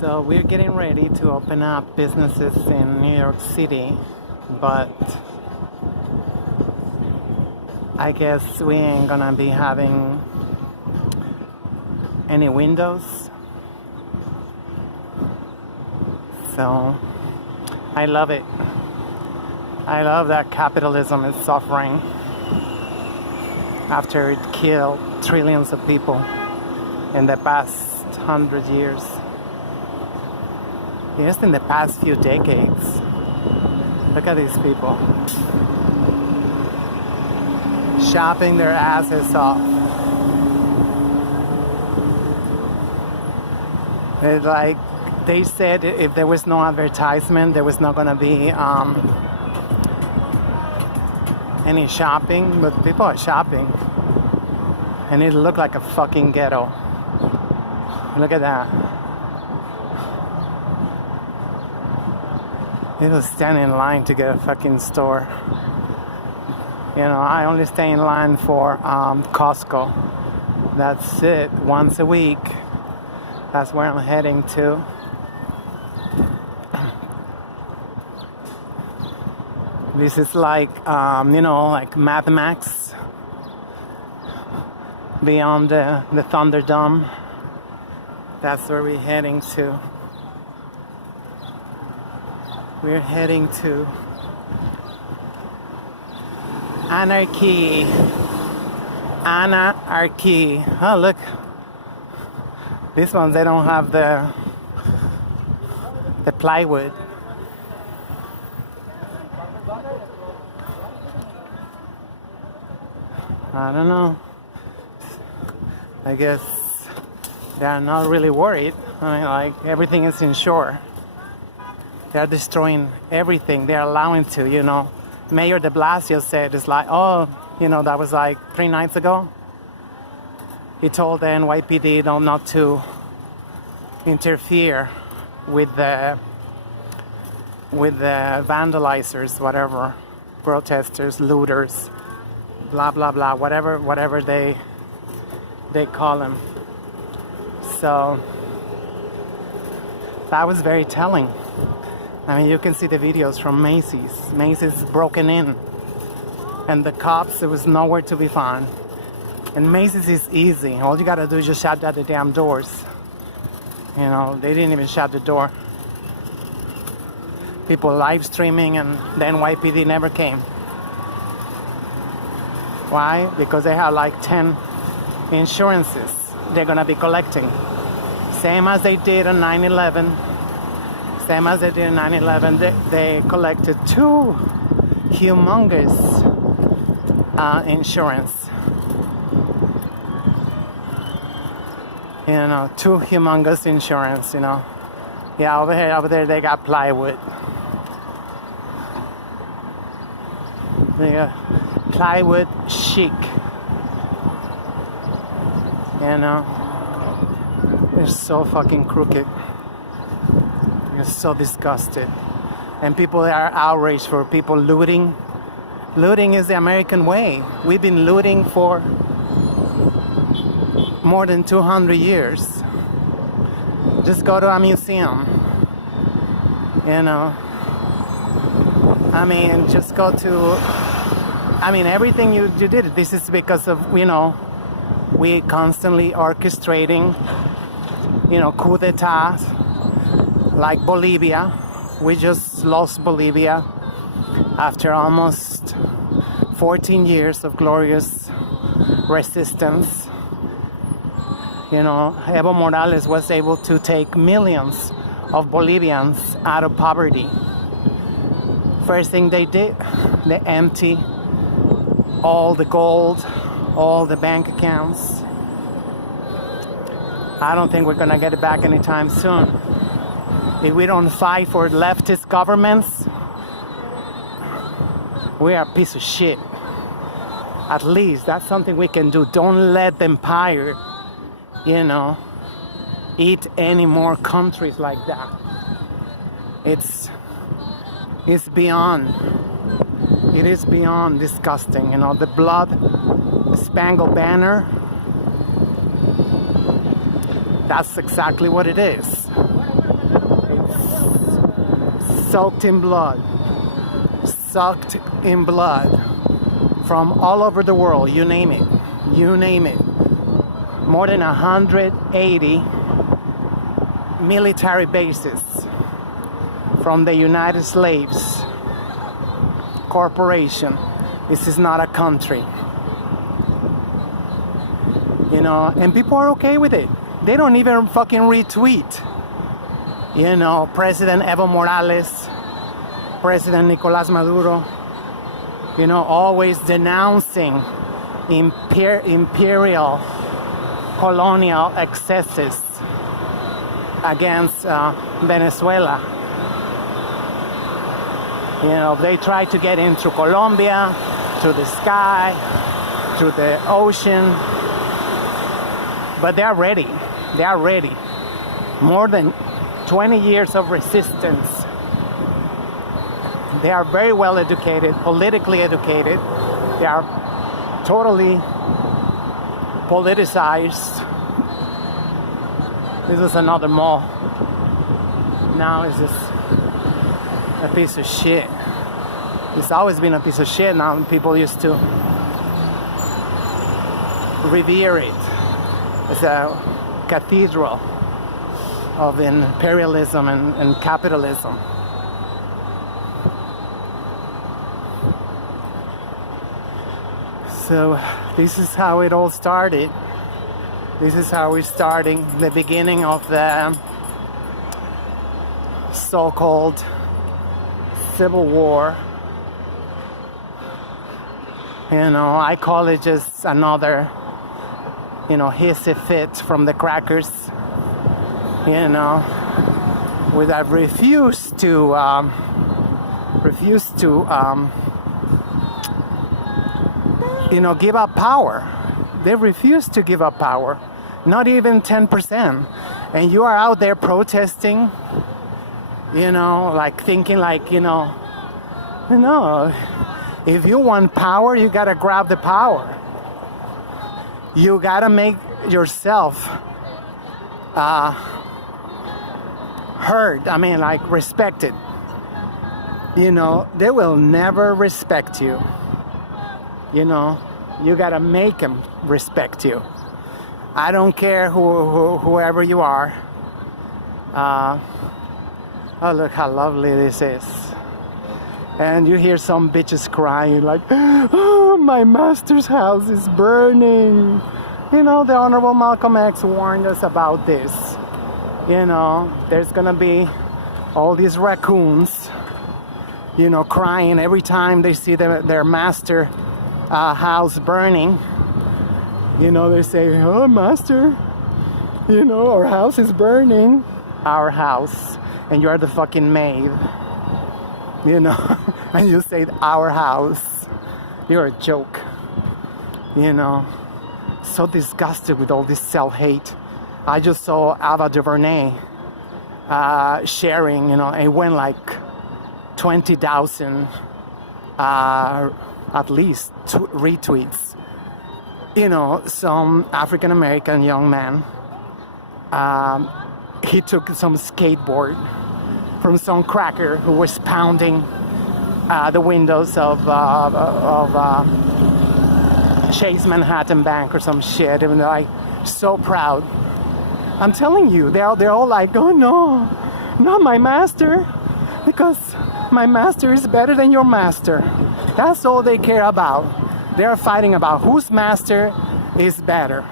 So we're getting ready to open up businesses in New York City, but I guess we ain't gonna be having any windows. So I love it. I love that capitalism is suffering after it killed trillions of people in the past 100 years. Just in the past few decades. Look at these people. Shopping their asses off. It's like they said if there was no advertisement, there was not going to be any shopping, but people are shopping. And it looked like a fucking ghetto. Look at that. People stand in line to get a fucking store. You know, I only stay in line for Costco. That's it, once a week. That's where I'm heading to. This is like, you know, like Mad Max. Beyond the Thunderdome. That's where we're heading to. We're heading to anarchy. Anarchy. Oh, look. These ones, they don't have the plywood. I don't know. I guess they're not really worried. I mean, like, everything is insured. They're destroying everything. They're allowing to, you know. Mayor de Blasio said, it's like, oh, you know, that was like 3 nights ago. He told the NYPD not to interfere with the vandalizers, whatever, protesters, looters, blah, blah, blah, whatever they call them. So that was very telling. I mean, you can see the videos from Macy's. Macy's broken in. And the cops, there was nowhere to be found. And Macy's is easy. All you gotta do is just shut down the damn doors. You know, they didn't even shut the door. People live streaming and the NYPD never came. Why? Because they have like 10 insurances they're gonna be collecting. Same as they did on 9/11. Same as they did in 9/11, they collected 2 humongous insurance. You know, 2 humongous insurance, you know. Yeah, over there they got plywood. They got plywood chic. You know, they're so fucking crooked. They're so disgusted. And people are outraged for people looting. Looting is the American way. We've been looting for more than 200 years. Just go to a museum. You know. I mean, just go to... I mean, everything you did, this is because of, you know, we constantly orchestrating, you know, coup d'etat, like Bolivia. We just lost Bolivia after almost 14 years of glorious resistance. You know, Evo Morales was able to take millions of Bolivians out of poverty. First thing they did, they emptied all the gold, all the bank accounts. I don't think we're gonna get it back anytime soon. If we don't fight for leftist governments, we are a piece of shit. At least that's something we can do. Don't let the empire, you know, eat any more countries like that. It's beyond. It is beyond disgusting. You know, the blood spangled banner. That's exactly what it is. soaked in blood, from all over the world, you name it. More than 180 military bases from the United Slaves Corporation. This is not a country. You know, and people are okay with it. They don't even fucking retweet. You know, President Evo Morales, President Nicolás Maduro, you know, always denouncing imperial colonial excesses against Venezuela. You know, they try to get in through Colombia, through the sky, through the ocean, but they are ready. They are ready. More than 20 years of resistance. They are very well educated, politically educated. They are totally politicized. This is another mall. Now it's just a piece of shit. It's always been a piece of shit. Now people used to revere it as a cathedral of imperialism and capitalism. So this is how it all started. This is how we're starting the beginning of the so-called Civil War. You know, I call it just another, you know, hissy fit from the crackers. You know, with I refuse to you know, give up power. They refuse to give up power, not even 10%. And you are out there protesting, you know, like thinking like, you know, if you want power, you gotta grab the power. You gotta make yourself heard. I mean, like respected. You know, they will never respect you. You know, you gotta make them respect you. I don't care whoever you are. Oh, look how lovely this is. And you hear some bitches crying like, oh, my master's house is burning. You know, the Honorable Malcolm X warned us about this. You know, there's gonna be all these raccoons, you know, crying every time they see their master house burning. You know, they say, oh, master, you know, our house is burning. Our house. And you're the fucking maid. You know, and you say our house. You're a joke. You know, so disgusted with all this self-hate. I just saw Ava DuVernay sharing, you know, it went like 20,000 at least retweets. You know, some African American young man, he took some skateboard from some cracker who was pounding the windows of Chase Manhattan Bank or some shit, and they're like so proud. I'm telling you, they're all like, oh no, not my master, because my master is better than your master. That's all they care about. They're fighting about whose master is better.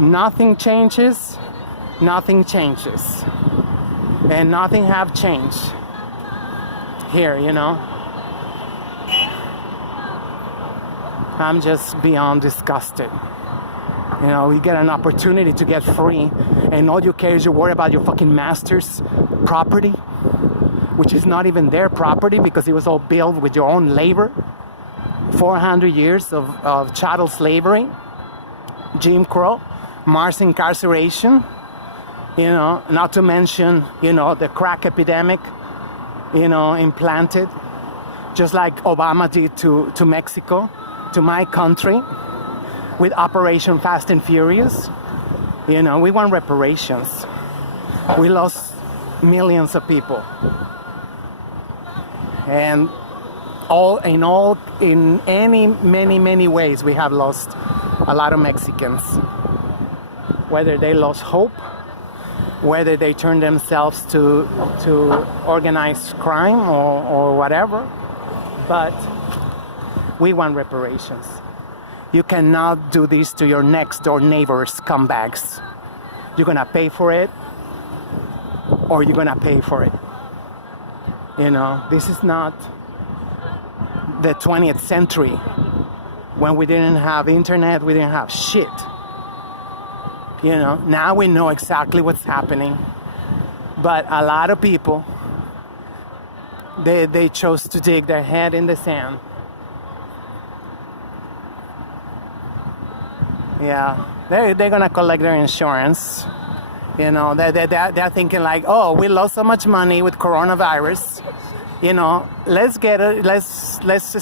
Nothing changes, and nothing have changed here, you know. I'm just beyond disgusted. You know, you get an opportunity to get free, and all you care is you worry about your fucking master's property, which is not even their property because it was all built with your own labor. 400 years of chattel slavery, Jim Crow, mass incarceration, you know, not to mention, you know, the crack epidemic, you know, implanted, just like Obama did to Mexico, to my country, with Operation Fast and Furious. You know, we want reparations. We lost millions of people. And in many ways, we have lost a lot of Mexicans. Whether they lost hope, whether they turned themselves to organized crime or whatever, but we want reparations. You cannot do this to your next door neighbors, scumbags. You're gonna pay for it, or you're gonna pay for it. You know, this is not the 20th century when we didn't have internet, we didn't have shit. You know, now we know exactly what's happening. But a lot of people, they chose to dig their head in the sand. Yeah, they're gonna collect their insurance. You know, they're thinking like, oh, we lost so much money with coronavirus. You know, let's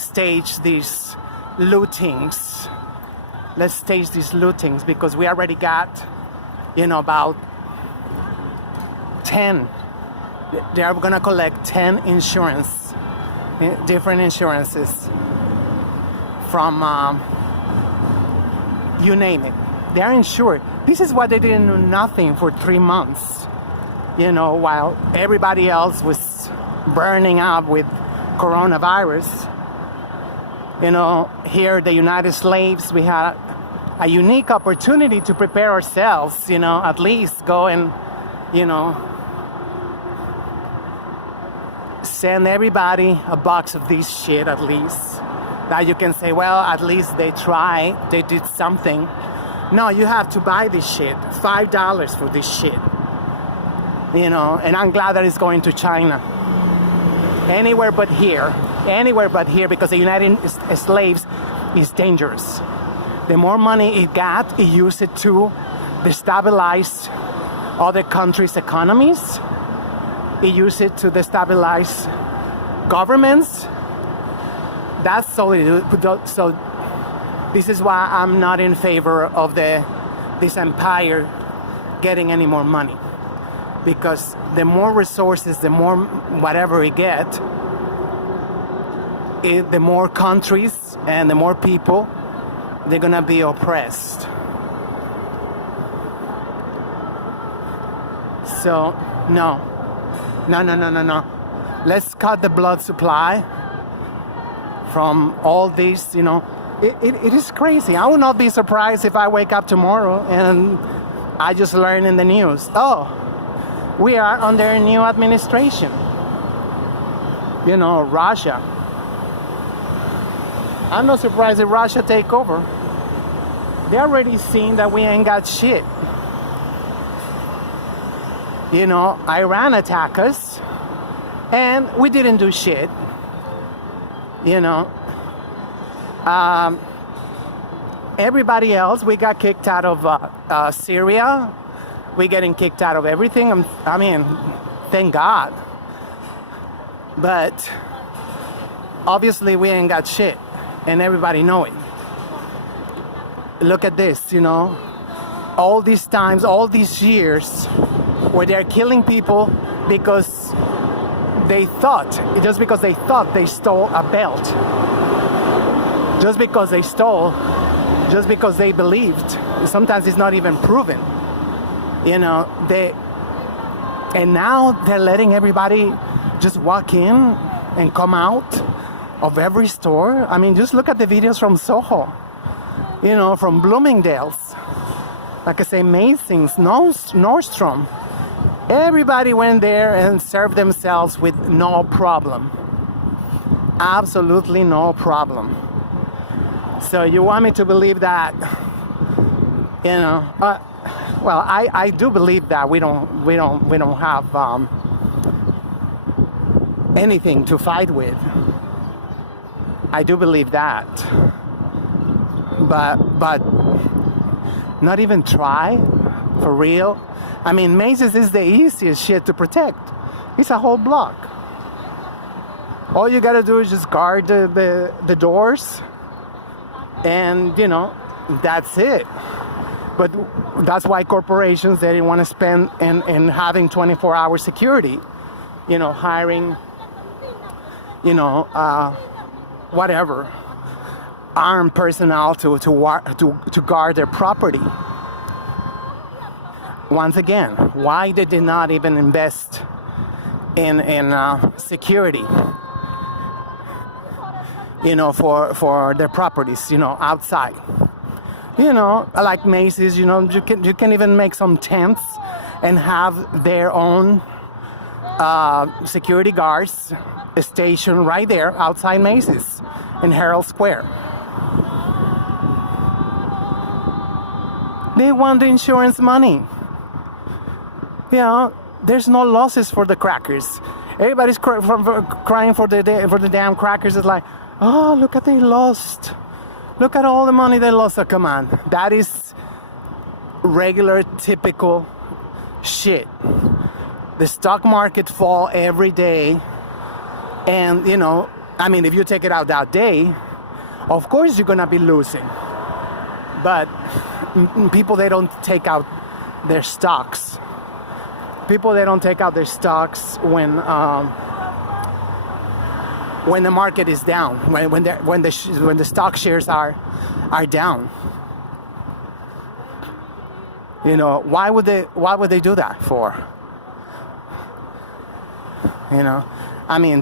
stage these lootings. Let's stage these lootings because we already got, you know, about 10. They are gonna collect 10 different insurances from you name it. They are insured. This is why they didn't do nothing for 3 months, you know, while everybody else was burning up with coronavirus. You know, here the United Slaves, we had a unique opportunity to prepare ourselves, you know, at least go and, you know, send everybody a box of this shit at least. That you can say, well, at least they tried, they did something. No, you have to buy this shit, $5 for this shit. You know, and I'm glad that it's going to China. Anywhere but here, because the United Slaves is dangerous. The more money it got, it used it to destabilize other countries' economies. It used it to destabilize governments. That's all it do. So this is why I'm not in favor of this empire getting any more money. Because the more resources, the more whatever we get, the more countries and the more people, they're gonna be oppressed. So, no. Let's cut the blood supply from all these, you know. It is crazy. I will not be surprised if I wake up tomorrow and I just learn in the news, oh, we are under a new administration. You know, Russia. I'm not surprised if Russia take over. They already seen that we ain't got shit. You know, Iran attacked us and we didn't do shit. You know, everybody else, we got kicked out of Syria. We're getting kicked out of everything. I mean, thank God. But obviously we ain't got shit, and everybody know it. Look at this, you know, all these times, all these years where they're killing people because they thought they stole a belt. Just because they stole, just because they believed. Sometimes it's not even proven. You know, and now they're letting everybody just walk in and come out of every store. I mean, just look at the videos from Soho, you know, from Bloomingdale's, like I say, Macy's, Nordstrom. Everybody went there and served themselves with no problem. Absolutely no problem. So you want me to believe that, you know, well, I do believe that we don't have anything to fight with. I do believe that, but not even try for real. I mean, Macy's is the easiest shit to protect. It's a whole block. All you gotta do is just guard the doors, and you know, that's it. But that's why corporations, they didn't want to spend in having 24-hour security, you know, hiring whatever, armed personnel to guard their property. Once again, why they did not even invest in security, for their properties, outside. Like Macy's, you can even make some tents and have their own security guards stationed right there outside Macy's in Herald Square. They want the insurance money. There's no losses for the crackers. Everybody's crying for the damn crackers. It's like, oh, look at they lost. Look at all the money they lost. So come on, that is regular, typical shit. The stock market fall every day, and if you take it out that day, of course you're gonna be losing. But people, they don't take out their stocks. People, they don't take out their stocks when the market is down, when the stock shares are down. Why would they do that for?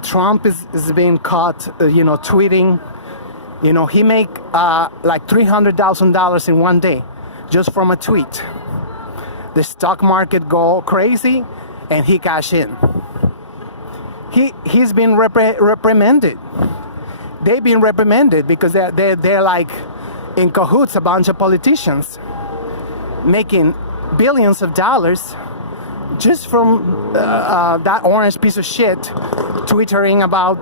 Trump is being caught tweeting. He make like $300,000 in one day just from a tweet. The stock market go crazy, and he cash in. He's been reprimanded. They've been reprimanded because they're like in cahoots, a bunch of politicians making billions of dollars just from that orange piece of shit twittering about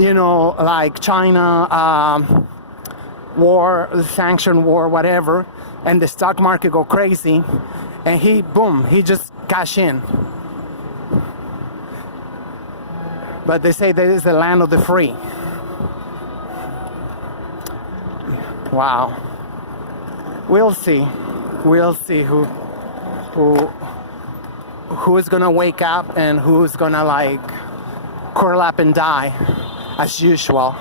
like China war, sanction war, whatever, and the stock market go crazy, and he just cash in. But they say that is the land of the free. Wow. We'll see who is gonna wake up and who's gonna like curl up and die as usual.